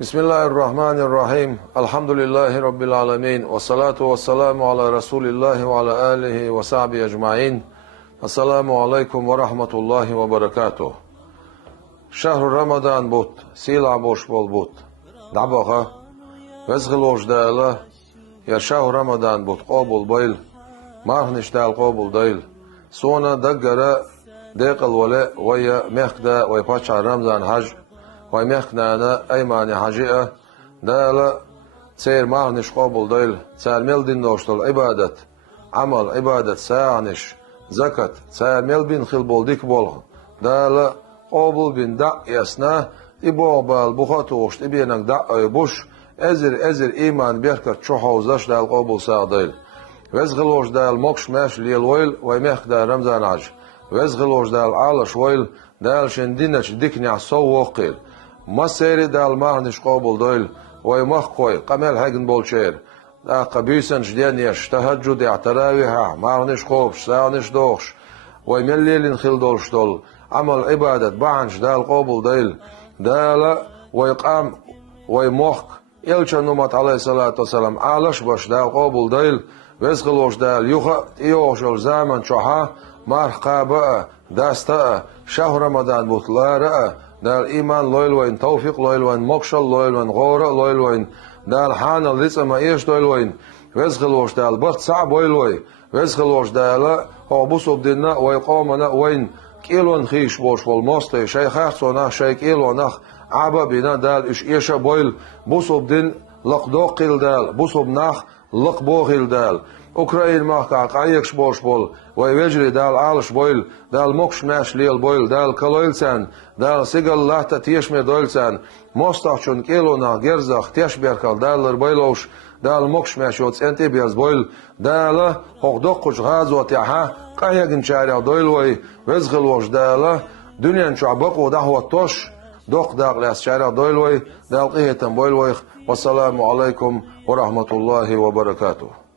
بسم الله الرحمن الرحيم. الحمد لله رب العالمين، والصلاة والسلام على رسول الله وعلى آله وصحبه أجمعين. السلام عليكم ورحمة الله وبركاته. شهر رمضان بوت سيلع بوش بول بوت دعبخة وزغلوش دالة يا شهر رمضان بوت قابل بيل مارنش دال قابل ديل سونا دقرة ديق الولاء ويا مخدا ويباشا رمضان حج ويمخنا أنا أيماني حجئة دالة تسير مارنش قابل ديل تسير ميلدين دوشتل عبادة عمل عبادة ساعنش زكاة تسير ميلبين خلبول ديك بولغ دالة قابل بين دع يسنا إبوغبال بخاتوش إبينك دع يبوش أزر إيمان بيركت شوحوزش دال قابل ساعديل وزغلوش دال موكش ماش ليل ويل ويمخ دال رمزان عج وزغلوش دال عالش ويل دال شندينش ديكني عصو وقيل ما سيري دال مارنش قابل ديل ويمخ قوي قمال هاجن بولشير دا قبيسن جدينيش تهجد اعتراويها مارنش قوبش ساعنش دوخش ويمليلين خيل دولش دول عمل عبادة بعنش دال قابل ديل دال ويقام ويمخ إلشا نومت عليه الصلاة والسلام عالش باش دال قابل ديل وزغلوش دال يوخا تيوشل زامن شوحا مارقا بقى داستا شهر رمضان بوتلا رأى دال إيمان لويلوين توفيق لويلوين مقشل لويلوين غورة لويلوين دال حانا لسا ما إيش لويلوين وزغلوش دال بخت صعب ويلوي وزغلوش دال هو بوسو بدنا ويقومنا وين كيلون خيش بوش والموستي شيخ صنع شي كيلونخ عبا بنا دال إش إيشا بويل بوسو بدن لقدوقيل دال بوسو بناخ لقبوغيل دال أوكراين ماخا قايكش بوش بول ويوجري دال عالش بويل دال موكش ماش ليل بويل دال كلويلسان دال سيغل لاتا تيشمي دويلسان موستاخشون كيلونا جرزاخ تيشبيركال دال لربيلوش دال موكش ماش يوتس انتي بياز بويل دال هوغدوقش غازو تيحا قايقن شارع دويلوي وزغلوش دال دنيا نشعبق ودهوة توش دوق داق لاس شارع دويلوي دال قيهتن بويلويخ والسلام عليكم ورحمة الله وبركاته.